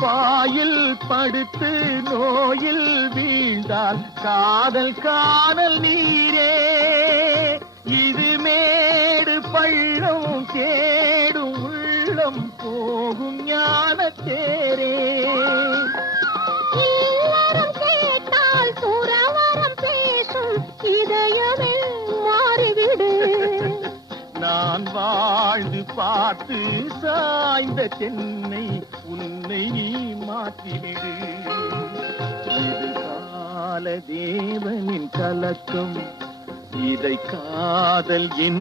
Boil படுத்து நோயில் வீழ்ந்தால் காதல் காணல் நீரே. இது மேடு பள்ளம் தேடும் உள்ளம் போகும் ஞான தேரே. இல்லறம் கேட்டால் துறவறம் பேசும் இதயமே மாறிவிடு. நான் வாழ்ந்து பார்த்து சாய்ந்த தென்னை உன்னை நீ மாற்றிவிடு. இது கால தேவனின் கலக்கம், இதை காதல் என்